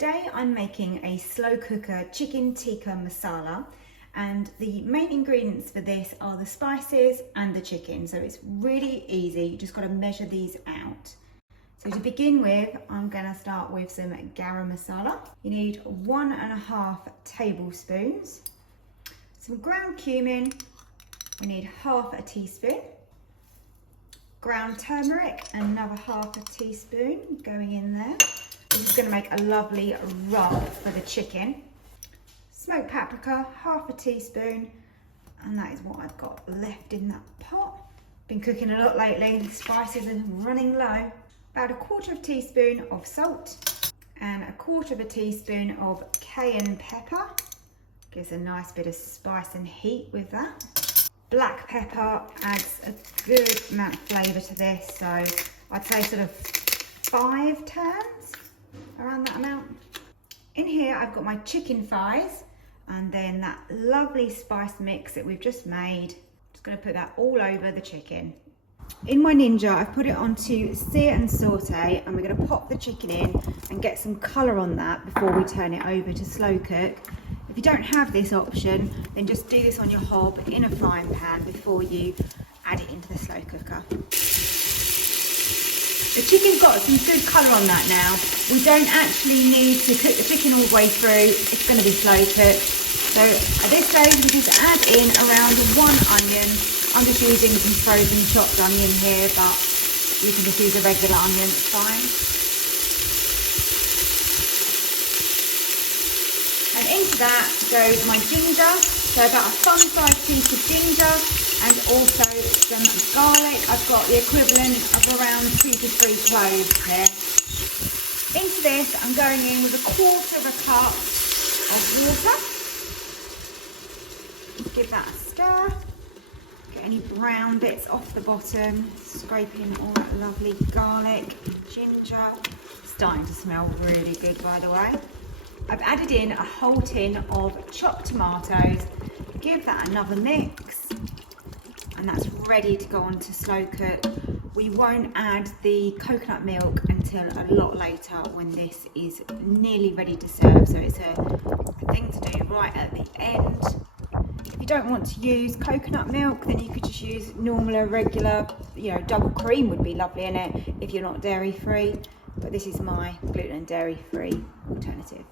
Today I'm making a slow cooker chicken tikka masala, and the main ingredients for this are the spices and the chicken, so it's really easy. You just got to measure these out. So to begin with, I'm going to start with some garam masala. You need 1.5 tablespoons. Some ground cumin, we need half a teaspoon. Ground turmeric, another half a teaspoon going in there. This is going to make a lovely rub for the chicken. Smoked paprika, half a teaspoon, and that is what I've got left in that pot. Been cooking a lot lately, the spices are running low. About 1/4 teaspoon of salt and 1/4 teaspoon of cayenne pepper. Gives a nice bit of spice and heat with that. Black pepper adds a good amount of flavour to this, so I'd say sort of 5 turns, around that amount. In here I've got my chicken thighs and then that lovely spice mix that we've just made. Just going to put that all over the chicken. In my Ninja I've put it onto Sear and Saute, and we're going to pop the chicken in and get some colour on that before we turn it over to slow cook. If you don't have this option, then just do this on your hob in a frying pan before you add it into the slow cooker. The chicken's got some good colour on that now. We don't actually need to cook the chicken all the way through. It's going to be slow cooked. So at this stage we just add in around 1 onion. I'm just using some frozen chopped onion here, but you can just use a regular onion, it's fine. And into that goes my ginger, so about a thumb-sized piece of ginger, and also some garlic. I've got the equivalent of around 2 to 3 cloves here. Into this I'm going in with 1/4 cup of water. Give that a stir. Get any brown bits off the bottom, scraping all that lovely garlic and ginger. Starting to smell really good, by the way. I've added in a whole tin of chopped tomatoes. Give that another mix, and that's ready to go on to slow cook. We won't add the coconut milk until a lot later when this is nearly ready to serve, so it's a thing to do right at the end. If you don't want to use coconut milk, then you could just use normal, regular, double cream would be lovely in it if you're not dairy free, but this is my gluten dairy free alternative.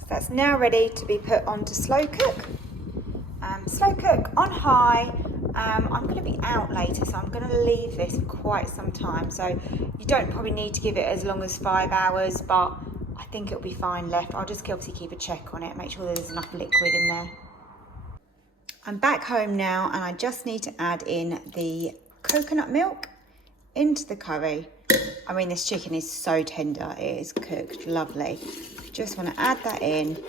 So that's now ready to be put onto slow cook. Slow cook on high. I'm going to be out later, so I'm going to leave this for quite some time, so you don't probably need to give it as long as 5 hours, but I think it'll be fine left. I'll just obviously keep a check on it, make sure there's enough liquid in there. I'm back home now, and I just need to add in the coconut milk into the curry. I mean, this chicken is so tender, it is cooked lovely. Just want to add that in.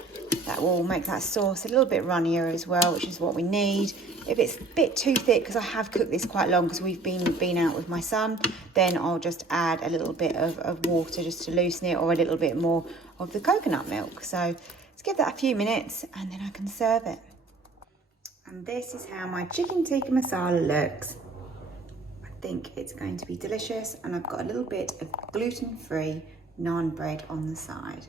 That will make that sauce a little bit runnier as well, which is what we need. If it's a bit too thick, because I have cooked this quite long because we've been out with my son, then I'll just add a little bit of water just to loosen it, or a little bit more of the coconut milk. So let's give that a few minutes and then I can serve it. And this is how my chicken tikka masala looks. I think it's going to be delicious, and I've got a little bit of gluten-free naan bread on the side.